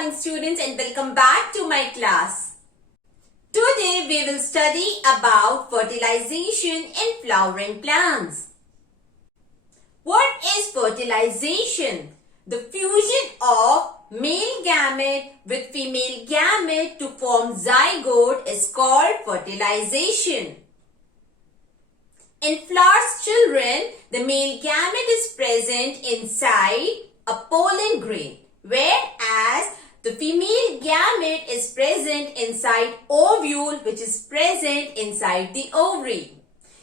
morning students and welcome back to my class. Today we will study about fertilization in flowering plants. What is fertilization? The fusion of male gamete with female gamete to form zygote is called fertilization. In flowers, children, the male gamete is present inside a pollen grain, whereas the female gamete is present inside ovule, which is present inside the ovary.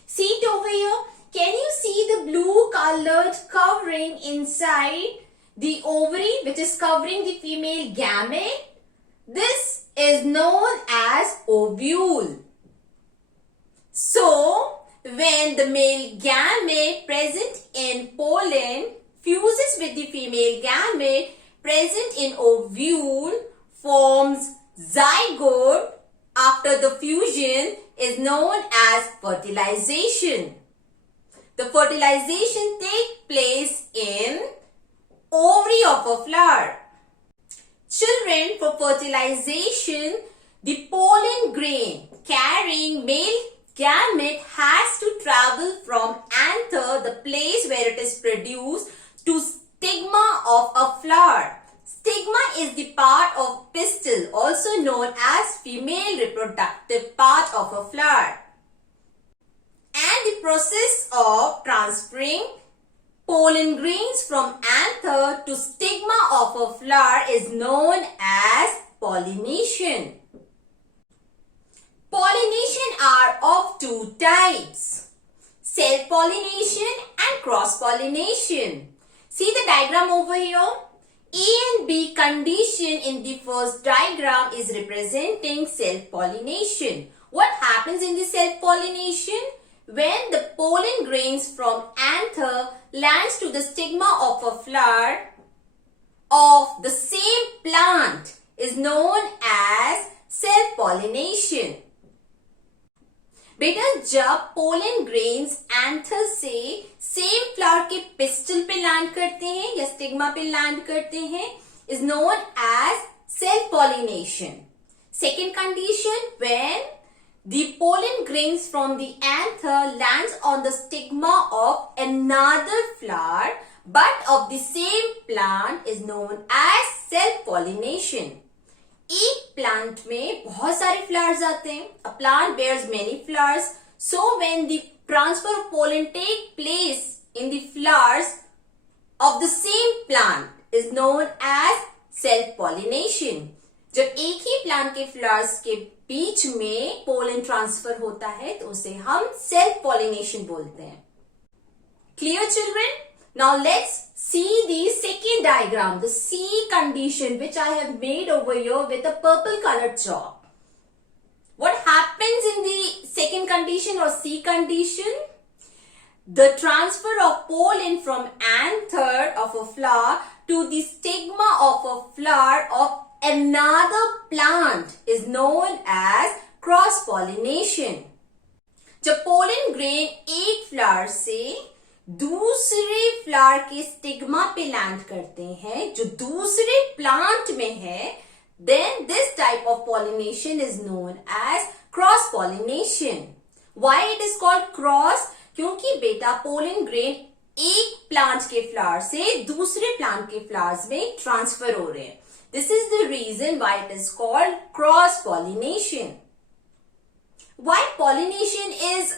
See it over here. Can you see the blue colored covering inside the ovary, which is covering the female gamete? This is known as ovule. So, when the male gamete present in pollen fuses with the female gamete present in ovule, forms zygote after the fusion, is known as fertilization. The fertilization takes place in ovary of a flower. Children, for fertilization, the pollen grain carrying male gamete has to travel from anther, the place where it is produced, to stigma of a flower. Stigma is the part of pistil, also known as female reproductive part of a flower. And the process of transferring pollen grains from anther to stigma of a flower is known as pollination. Pollination are of two types: self-pollination and cross-pollination. See the diagram over here. A and B condition in the first diagram is representing self-pollination. What happens in the self-pollination? When the pollen grains from anther lands to the stigma of a flower of the same plant is known as self-pollination. बेटा, जब pollen grains anther से same flower के pistil पे land करते हैं या stigma पे land करते हैं, is known as self pollination. Second condition, when the pollen grains from the anther lands on the stigma of another flower but of the same plant, is known as self pollination. एक plant में बहुत सारे flowers आते हैं. A plant bears many flowers. So when the transfer of pollen take place in the flowers of the same plant is known as self-pollination. जब एक ही plant के flowers के बीच में पोलन ट्रांसफर होता है तो उसे हम सेल्फ पॉलिनेशन बोलते हैं. Clear, children? Now let's see the second diagram, the C condition, which I have made over here with a purple colored chalk. What happens in the second condition or C condition? The transfer of pollen from anther of a flower to the stigma of a flower of another plant is known as cross pollination. जब pollen grain एक flower से दूसरे flower के stigma पे land करते हैं जो दूसरे प्लांट में है, then this type of pollination is known as cross pollination. Why it is called cross? क्योंकि बेटा पोलन ग्रेन एक प्लांट के फ्लावर से दूसरे प्लांट के फ्लावर्स में ट्रांसफर हो रहे हैं. This is the reason why it is called cross pollination. Why pollination is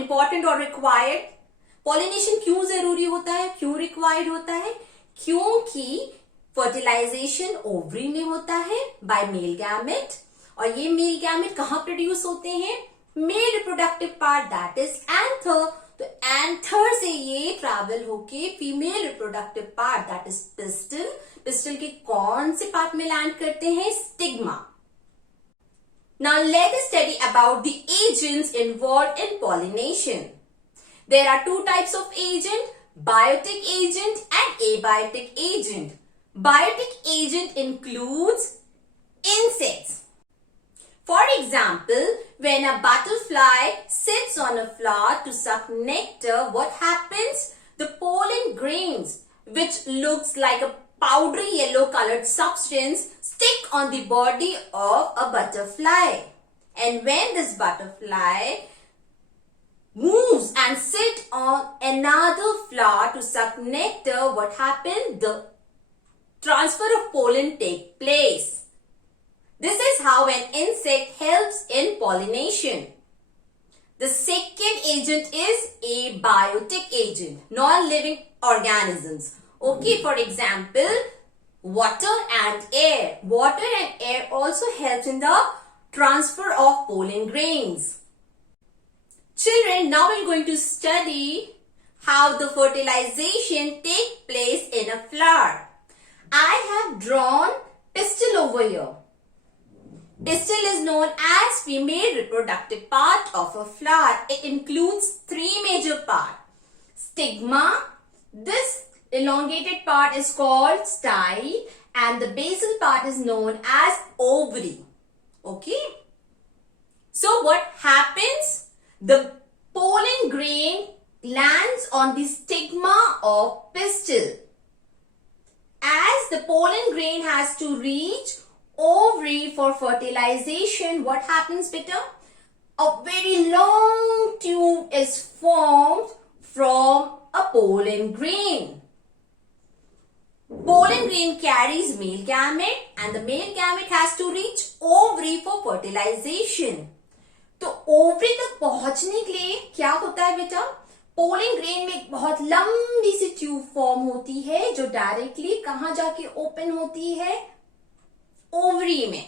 important or required? Pollination क्यों जरूरी होता है, क्यों required होता है? क्योंकि fertilization ovary में होता है by male gamete, और ये male gamete कहाँ produce होते हैं? Male reproductive part, that is anther. तो anther से ये travel होके female reproductive part, that is pistil. Pistil के कौन से part में land करते हैं? Stigma. Now let us study about the agents involved in pollination. There are two types of agent, biotic agent and abiotic agent. Biotic agent includes insects. For example, when a butterfly sits on a flower to suck nectar, what happens? The pollen grains, which looks like a powdery yellow colored substance stick on the body of a butterfly. And when this butterfly moves and sit on another flower to suck nectar, what happened? The transfer of pollen take place. This is how an insect helps in pollination. The second agent is abiotic agent, non-living organisms. Okay, for example, water and air. Water and air also helps in the transfer of pollen grains. Children, now we're going to study how the fertilization takes place in a flower. I have drawn pistil over here. Pistil is known as female reproductive part of a flower. It includes three major parts. Stigma, this elongated part is called style, and the basal part is known as ovary. Okay. So what happens? The pollen grain lands on the stigma of pistil. As the pollen grain has to reach ovary for fertilization, what happens, beta? A very long tube is formed from a pollen grain. Pollen grain carries male gamete and the male gamete has to reach ovary for fertilization. तो ovary तक पहुंचने के लिए क्या होता है बेटा? Pollen grain में एक बहुत लंबी सी ट्यूब फॉर्म होती है जो डायरेक्टली कहां जाके ओपन होती है? ओवरी में.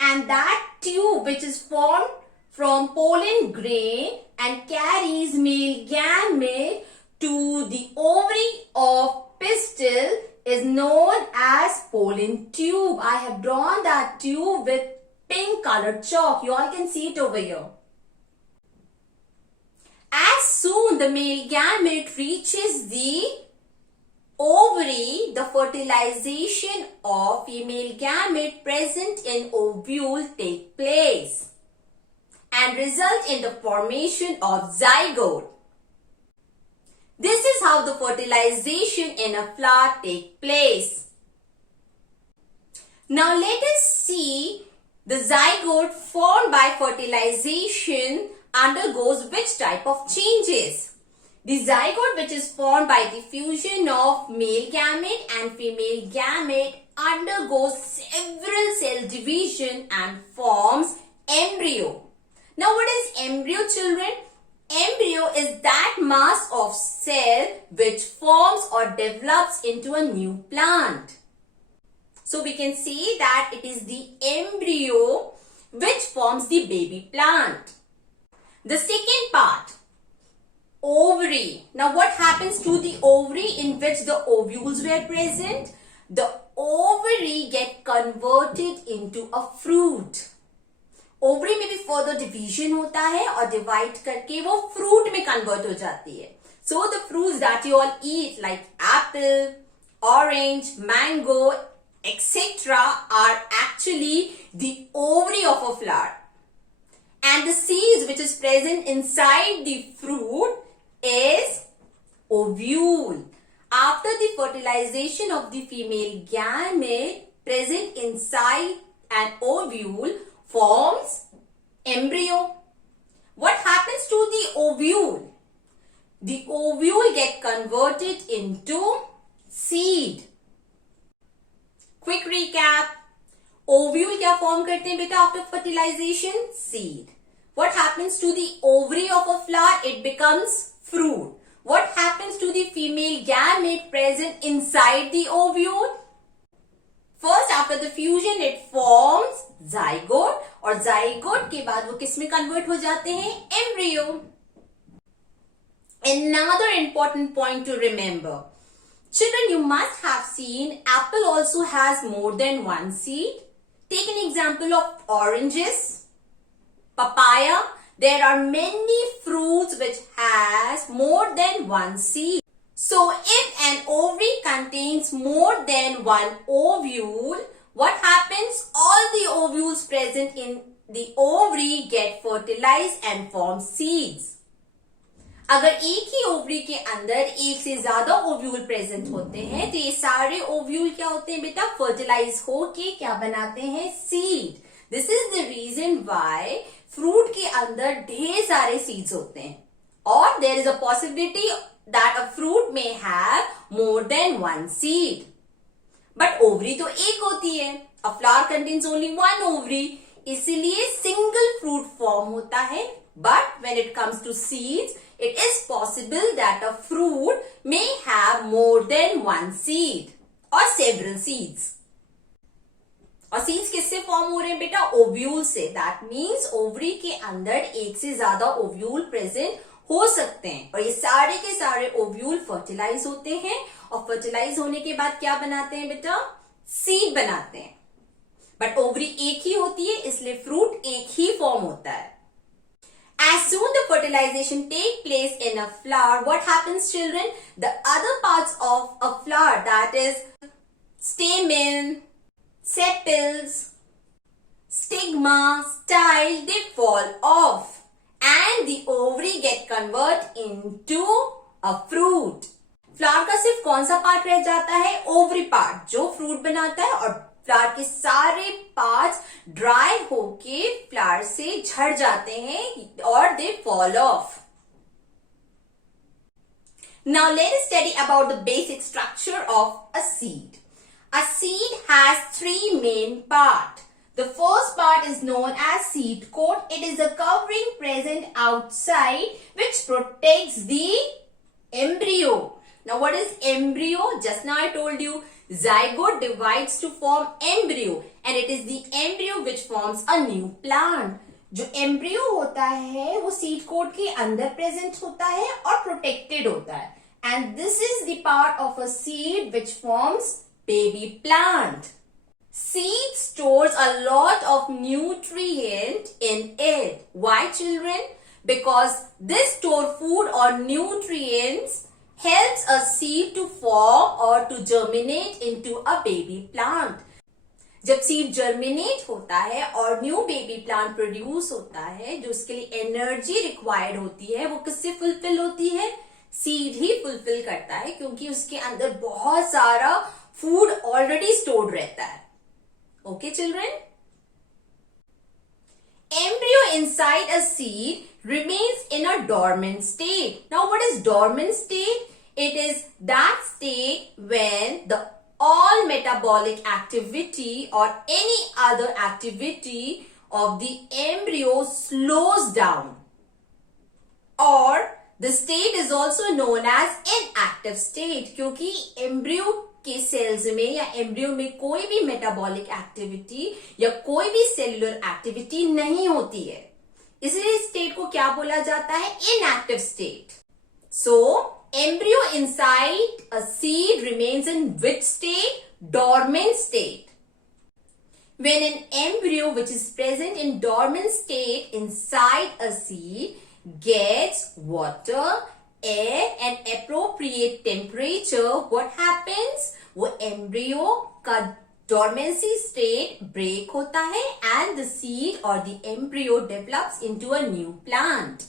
And that tube which is formed from pollen grain and carries male gamete to the ovary of pistil is known as pollen tube. I have drawn that tube with pink colored chalk. You all can see it over here. As soon the male gamete reaches the ovary, the fertilization of female gamete present in ovule take place and result in the formation of zygote. This is how the fertilization in a flower take place. Now let us see the zygote formed by fertilization undergoes which type of changes. The zygote which is formed by the fusion of male gamete and female gamete undergoes several cell division and forms embryo. Now what is embryo, children? Embryo is that mass of cell which forms or develops into a new plant. So we can see that it is the embryo which forms the baby plant. The second part, ovary. Now what happens to the ovary in which the ovules were present? The ovary get converted into a fruit. Ovary में भी further division होता है और divide करके वो fruit में convert हो जाती है. So the fruits that you all eat like Apple, orange, mango etc. are actually the ovary of a flower. And the seeds which is present inside the fruit is ovule. After the fertilization of the female gamete, present inside an ovule forms embryo. What happens to the ovule? The ovule get converted into seed. Quick recap. Ovule क्या form करते हैं बेटा after fertilization? Seed. What happens to the ovary of a flower? It becomes fruit. What happens to the female gamete present inside the ovule? First, after the fusion, it forms zygote और zygote के बाद वो किस में convert हो जाते हैं? Embryo. Another important point to remember. Children, you must have seen apple also has more than one seed. Take an example of oranges, papaya. There are many fruits which has more than one seed. So if an ovary contains more than one ovule, what happens? All the ovules present in the ovary get fertilized and form seeds. अगर एक ही ovary के अंदर एक से ज्यादा ovule present होते हैं तो ये सारे ओव्यूल क्या होते हैं बेटा, फर्टिलाइज होके क्या बनाते हैं, seed. This is the reason why fruit के अंदर ढेर सारे सीड्स होते हैं. और there is a possibility that a fruit may have more than one seed. But ovary तो एक होती है. A flower contains only one ovary, इसलिए सिंगल फ्रूट फॉर्म होता है. But when it comes to seeds, it is possible that a fruit may have more than one seed or several seeds. और seeds किससे form हो रहे हैं बेटा, ovule से. दैट मीन्स ओवरी के अंदर एक से ज्यादा ओव्यूल प्रेजेंट हो सकते हैं और ये सारे के सारे ओव्यूल फर्टिलाइज होते हैं और फर्टिलाइज होने के बाद क्या बनाते हैं बेटा, सीड बनाते हैं. बट ओवरी एक ही होती है, इसलिए फ्रूट एक ही फॉर्म होता है. As soon the fertilization take place in a flower, what happens, children? The other parts of a flower, that is stamen, sepals, stigma, style, they fall off and the ovary get converted into a fruit. Flower का सिर्फ कौन सा part रह जाता है, ovary part, जो fruit बनाता है. और फ्लावर के सारे पार्ट्स ड्राई होके फ्लावर से झड़ जाते हैं और they fall of. Now let us study about the basic structure of a seed. A seed has three main part. The first part is known as seed coat. It is a covering present outside which protects the embryo. Now what is embryo? Just now I told you zygote divides to form embryo and it is the embryo which forms a new plant. जो embryo होता है वो seed coat के अंदर present होता है और protected होता है. And this is the part of a seed which forms baby plant. Seed stores a lot of nutrient in it. Why, children? Because this store food or nutrients helps a seed to form or to germinate into a baby plant. जब seed germinate होता है और new baby plant produce होता है, जो उसके लिए energy required होती है, वो किससे फुलफिल होती है, सीड ही फुलफिल करता है, क्योंकि उसके अंदर बहुत सारा फूड ऑलरेडी स्टोर्ड रहता है. Okay children, embryo inside a seed remains in a dormant state. Now what is dormant state? It is that state when the all metabolic activity or any other activity of the embryo slows down, or the state is also known as inactive state. क्योंकि embryo के sales में या embryo में कोई भी metabolic activity या कोई भी सेलुलर एक्टिविटी नहीं होती है, इसलिए स्टेट को क्या बोला जाता है, inactive state. So embryo inside a seed remains in which state, dormant state. When an embryo which is present in dormant state inside a seed gets water, air and appropriate temperature, what happens? वो embryo का dormancy state break होता है and the seed or the embryo develops into a new plant.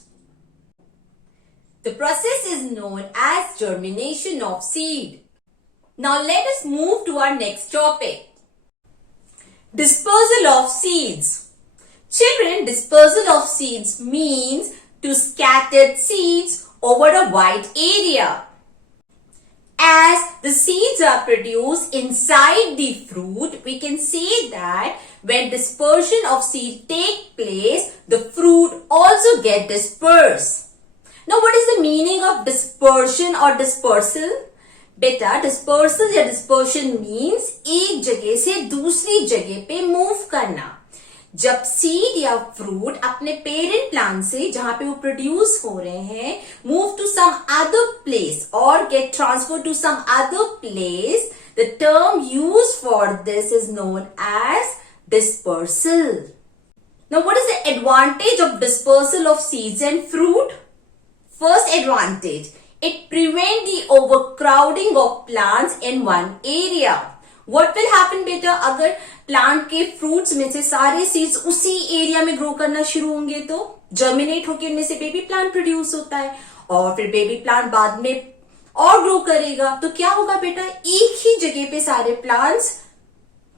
The process is known as germination of seed. Now let us move to our next topic. Dispersal of seeds. Children, dispersal of seeds means to scatter seeds over a wide area. As the seeds are produced inside the fruit, we can say that when dispersion of seed take place, the fruit also get dispersed. Now, what is the meaning of dispersion or dispersal? बेटा dispersal या dispersion means एक जगह से दूसरी जगह पे move करना. जब सीड या फ्रूट अपने पेरेंट प्लांट से जहां पे वो प्रोड्यूस हो रहे हैं move to some other place और get transfer to some other place, the term use for this is known as dispersal. Now what is the advantage of dispersal of seeds and fruit? First advantage, it prevent the overcrowding of plants in one area. What will happen बेटा अगर plant के fruits में से सारे seeds उसी area में grow करना शुरू होंगे तो जर्मिनेट होकर उनमें से बेबी प्लांट प्रोड्यूस होता है और फिर बेबी प्लांट बाद में और ग्रो करेगा। तो क्या होगा बेटा, एक ही जगह पे सारे प्लांट्स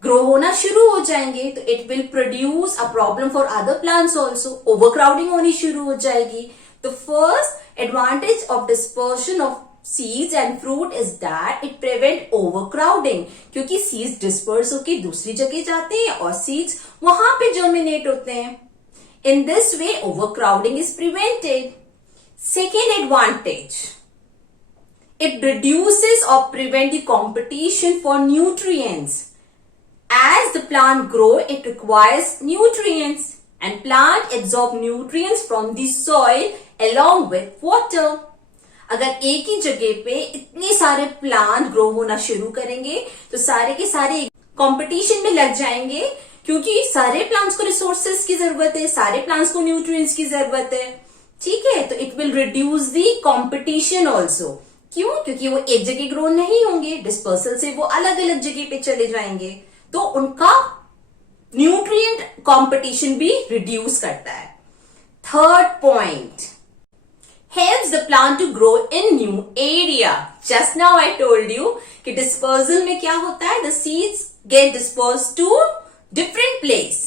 ग्रो होना शुरू हो जाएंगे। तो it will produce a problem for other plants also, overcrowding होनी शुरू हो जाएगी। तो first advantage of dispersion of seeds and fruit is that it prevent overcrowding, क्योंकि seeds disperse होके दूसरी जगह जाते हैं और seeds वहां पे germinate होते हैं। In this way overcrowding is prevented. Second advantage, it reduces or prevent the competition for nutrients. As the plant grow, it requires nutrients and plant absorb nutrients from the soil along with water. अगर एक ही जगह पे इतने सारे plant grow होना शुरू करेंगे तो सारे के सारे कंपटीशन में लग जाएंगे, क्योंकि सारे प्लांट्स को रिसोर्सेज की जरूरत है, सारे प्लांट्स को न्यूट्रिएंट्स की जरूरत है। ठीक है, तो it will reduce the competition also. क्यों? क्योंकि वो एक जगह ग्रो नहीं होंगे, डिस्पर्सल से वो अलग अलग जगह पे चले जाएंगे, तो उनका न्यूट्रिएंट कंपटीशन भी रिड्यूस करता है। Third point, helps the plant to grow in new area. Just now I told you कि dispersal में क्या होता है, the seeds get dispersed to different place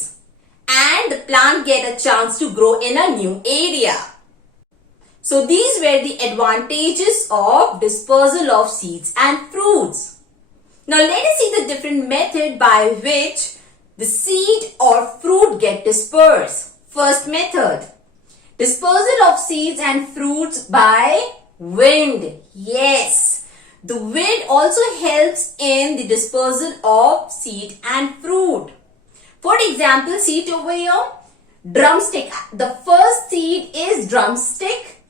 and the plant get a chance to grow in a new area. So these were the advantages of dispersal of seeds and fruits. Now let us see the different method by which the seed or fruit get dispersed. First method, dispersal of seeds and fruits by wind. Yes, the wind also helps in the dispersal of seed and fruit. For example, see it over here, drumstick. The first seed is drumstick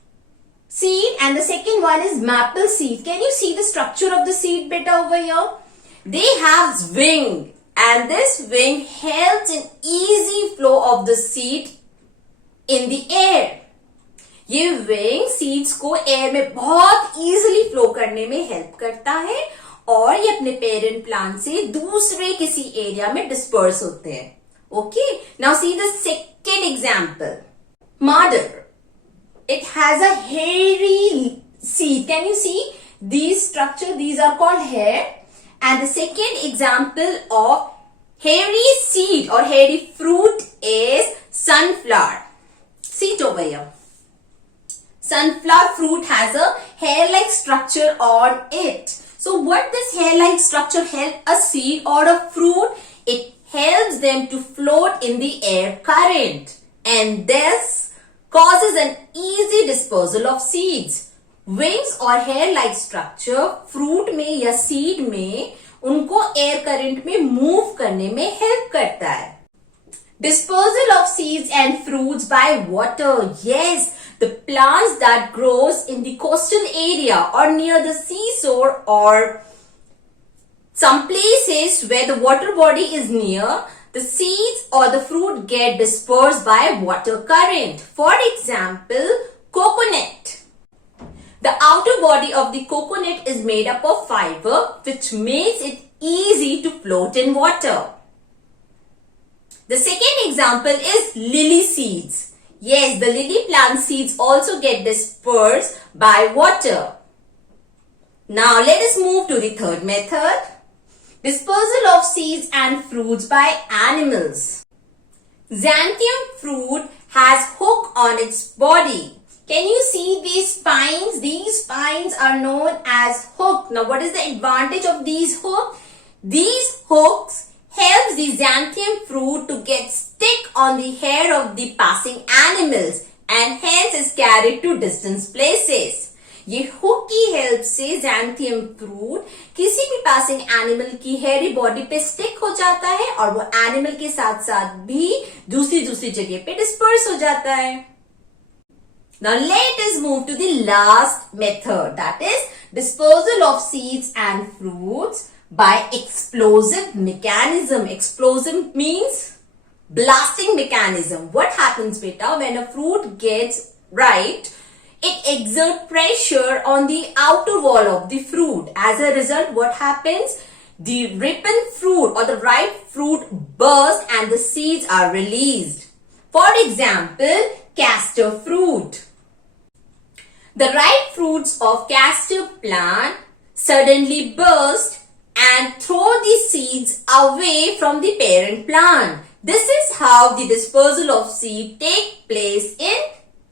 seed and the second one is maple seed. Can you see the structure of the seed beta over here? They have wing and this wing helps in easy flow of the seed in the air. ये wing seeds को air में बहुत easily flow करने में help करता है और ये अपने पेरेंट प्लांट से दूसरे किसी एरिया में डिस्पर्स होते हैं। Okay, now see the second example, मदर। It has a hairy seed. Can you see these structure? These are called hair. And the second example of hairy seed or hairy fruit is sunflower. See it over here. Sunflower fruit has a hair-like structure on it. So what does hair-like structure help a seed or a fruit? It helps them to float in the air current and this causes an easy dispersal of seeds. Wings or hair-like structure fruit में या seed में उनको air current में move करने में help करता है। Dispersal of seeds and fruits by water. Yes, the plants that grows in the coastal area or near the seashore or some places where the water body is near, the seeds or the fruit get dispersed by water current. For example, coconut. The outer body of the coconut is made up of fiber which makes it easy to float in water. The second example is lily seeds. Yes, the lily plant seeds also get dispersed by water. Now let us move to the third method. Dispersal of seeds and fruits by animals. Xanthium fruit has hook on its body. Can you see these spines? These spines are known as hook. Now what is the advantage of these hooks? These hooks helps the xanthium fruit to get stick on the hair of the passing animals and hence is carried to distant places. ये hook की help से xanthium fruit किसी भी passing animal की hairy body पे stick हो जाता है और वो animal के साथ साथ भी दूसरी जगह पे disperse हो जाता है। Now let us move to the last method, that is dispersal of seeds and fruits by explosive mechanism. Explosive means blasting mechanism. What happens beta, when a fruit gets ripe, it exerts pressure on the outer wall of the fruit. As a result, what happens? The ripened fruit or the ripe fruit bursts and the seeds are released. For example, castor fruit. The ripe fruits of castor plant suddenly burst and throw the seeds away from the parent plant. This is how the dispersal of seed takes place in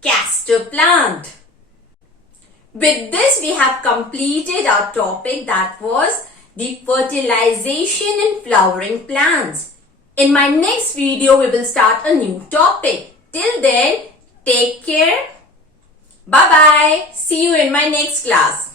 castor plant. With this, we have completed our topic, that was the fertilization in flowering plants. In my next video, we will start a new topic. Till then, take care. Bye-bye. See you in my next class.